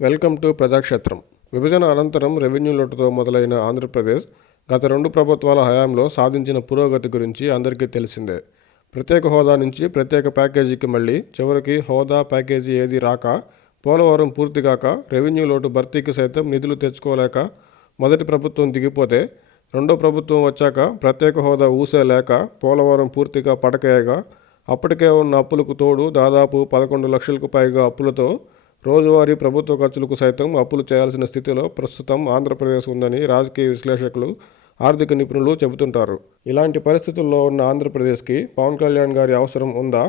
Welcome to ప్రజాక్షేత్రం. విభజన అనంతరం revenue లోటుతో మొదలైన ఆంధ్రప్రదేశ్ గత 2 ప్రభుత్వాల హయాంలో సాధించిన పురోగతి గురించి అందరికీ తెలిసిందే. ప్రత్యేక హోదా నుంచి ప్రత్యేక ప్యాకేజీకి మళ్ళీ చివరికి హోదా ప్యాకేజీ ఏది రాక, పోలవరం పూర్తిగాక, రెవెన్యూ లోటు భర్తీకి సైతం నిధులు తెచ్చుకోలేక మొదటి ప్రభుత్వం దిగిపోతే, రెండో ప్రభుత్వం వచ్చాక ప్రత్యేక హోదా ఊసే లేక పోలవరం పూర్తిగా పడకేయగా, అప్పటికే ఉన్న అప్పులకు తోడు దాదాపు 11 లక్షలకు పైగా అప్పులతో రోజువారీ ప్రభుత్వ ఖర్చులకు సైతం అప్పులు చేయాల్సిన స్థితిలో ప్రస్తుతం ఆంధ్రప్రదేశ్ ఉందని రాజకీయ విశ్లేషకులు, ఆర్థిక నిపుణులు చెబుతుంటారు. ఇలాంటి పరిస్థితుల్లో ఉన్న ఆంధ్రప్రదేశ్కి పవన్ కళ్యాణ్ గారి అవసరం ఉందా?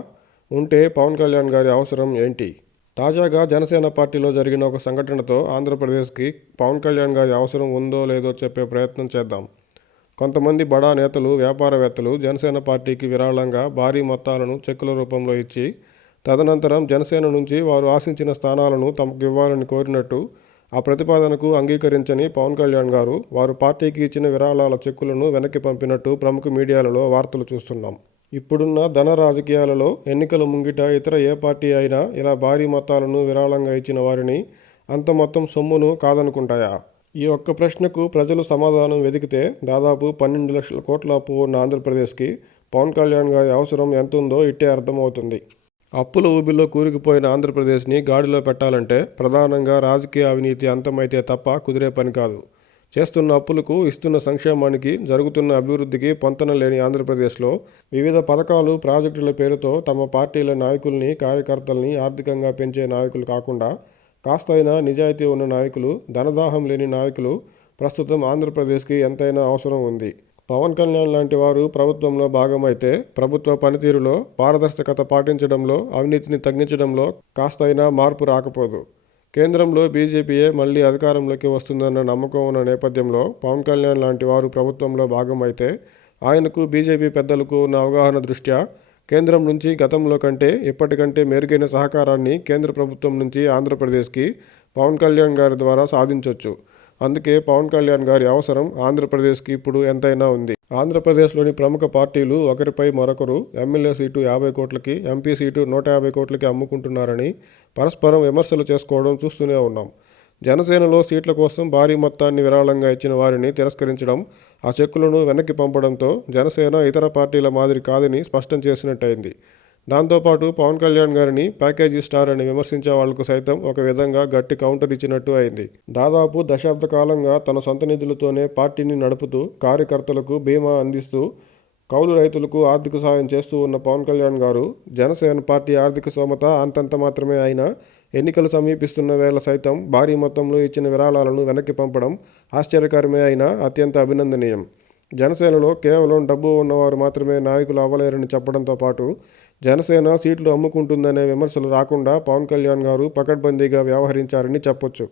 ఉంటే పవన్ కళ్యాణ్ గారి అవసరం ఏంటి? తాజాగా జనసేన పార్టీలో జరిగిన ఒక సంఘటనతో ఆంధ్రప్రదేశ్కి పవన్ కళ్యాణ్ గారి అవసరం ఉందో లేదో చెప్పే ప్రయత్నం చేద్దాం. కొంతమంది బడా నేతలు, వ్యాపారవేత్తలు జనసేన పార్టీకి విరాళంగా భారీ మొత్తాలను చెక్కుల రూపంలో ఇచ్చి, తదనంతరం జనసేన నుంచి వారు ఆశించిన స్థానాలను తమకు ఇవ్వాలని కోరినట్టు ఆ ప్రతిపాదనకు అంగీకరించని పవన్ కళ్యాణ్ గారు వారు పార్టీకి ఇచ్చిన విరాళాల చెక్కులను వెనక్కి పంపినట్టు ప్రముఖ మీడియాలలో వార్తలు చూస్తున్నాం. ఇప్పుడున్న ధన రాజకీయాలలో ఎన్నికల ముంగిట ఇతర ఏ పార్టీ అయినా ఇలా భారీ మొత్తాలను విరాళంగా ఇచ్చిన వారిని అంత మొత్తం సొమ్మును కాదనుకుంటాయా? ఈ ఒక్క ప్రశ్నకు ప్రజలు సమాధానం వెతికితే దాదాపు 12 లక్షల కోట్ల అప్పు ఉన్న ఆంధ్రప్రదేశ్కి పవన్ కళ్యాణ్ గారి అవసరం ఎంతుందో ఇట్టే అర్థమవుతుంది. అప్పుల ఊబిలో కూరుకుపోయిన ఆంధ్రప్రదేశ్ని గాడిలో పెట్టాలంటే ప్రధానంగా రాజకీయ అవినీతి అంతమైతే తప్ప కుదిరే పని కాదు. చేస్తున్న అప్పులకు, ఇస్తున్న సంక్షేమానికి, జరుగుతున్న అభివృద్ధికి పొంతన లేని ఆంధ్రప్రదేశ్లో వివిధ పథకాలు, ప్రాజెక్టుల పేరుతో తమ పార్టీల నాయకుల్ని, కార్యకర్తల్ని ఆర్థికంగా పెంచే నాయకులు కాకుండా కాస్తైనా నిజాయితీ ఉన్న నాయకులు, ధనదాహం లేని నాయకులు ప్రస్తుతం ఆంధ్రప్రదేశ్కి ఎంతైనా అవసరం ఉంది. పవన్ కళ్యాణ్ లాంటి వారు ప్రభుత్వంలో భాగమైతే ప్రభుత్వ పనితీరులో పారదర్శకత పాటించడంలో, అవినీతిని తగ్గించడంలో కాస్తైనా మార్పు రాకపోదు. కేంద్రంలో బీజేపీయే మళ్లీ అధికారంలోకి వస్తుందన్న నమ్మకం ఉన్న నేపథ్యంలో పవన్ కళ్యాణ్ లాంటి వారు ప్రభుత్వంలో భాగమైతే ఆయనకు, బీజేపీ పెద్దలకు ఉన్న అవగాహన దృష్ట్యా కేంద్రం నుంచి గతంలో కంటే ఇప్పటికంటే మెరుగైన సహకారాన్ని కేంద్ర ప్రభుత్వం నుంచి ఆంధ్రప్రదేశ్కి పవన్ కళ్యాణ్ గారి ద్వారా సాధించొచ్చు. అందుకే పవన్ కళ్యాణ్ గారి అవసరం ఆంధ్రప్రదేశ్కి ఇప్పుడు ఎంతైనా ఉంది. ఆంధ్రప్రదేశ్లోని ప్రముఖ పార్టీలు ఒకరిపై మరొకరు ఎమ్మెల్యే సీటు 50 కోట్లకి, ఎంపీ సీటు 150 కోట్లకి అమ్ముకుంటున్నారని పరస్పరం విమర్శలు చేసుకోవడం చూస్తూనే ఉన్నాం. జనసేనలో సీట్ల కోసం భారీ మొత్తాన్ని విరాళంగా ఇచ్చిన వారిని తిరస్కరించడం, ఆ చెక్కులను వెనక్కి పంపడంతో జనసేన ఇతర పార్టీల మాదిరి కాదని స్పష్టం చేసినట్టయింది. దాంతోపాటు పవన్ కళ్యాణ్ గారిని ప్యాకేజీ స్టార్ అని విమర్శించే వాళ్లకు సైతం ఒక విధంగా గట్టి కౌంటర్ ఇచ్చినట్టు అయింది. దాదాపు దశాబ్ద కాలంగా తన సొంత నిధులతోనే పార్టీని నడుపుతూ, కార్యకర్తలకు బీమా అందిస్తూ, కౌలు రైతులకు ఆర్థిక సాయం చేస్తూ ఉన్న పవన్ కళ్యాణ్ గారు జనసేన పార్టీ ఆర్థిక స్తోమత అంతంత మాత్రమే అయినా ఎన్నికలు సమీపిస్తున్న వేళ సైతం భారీ మొత్తంలో ఇచ్చిన విరాళాలను వెనక్కి పంపడం ఆశ్చర్యకరమే అయినా అత్యంత అభినందనీయం. జనసేనలో కేవలం డబ్బు ఉన్నవారు మాత్రమే నాయకులు అవ్వలేరని చెప్పడంతో పాటు జనసేన సీట్లు అమ్ముకుంటుందనే విమర్శలు రాకుండా పవన్ కళ్యాణ్ గారు పకడ్బందీగా వ్యవహరించారని చెప్పొచ్చు.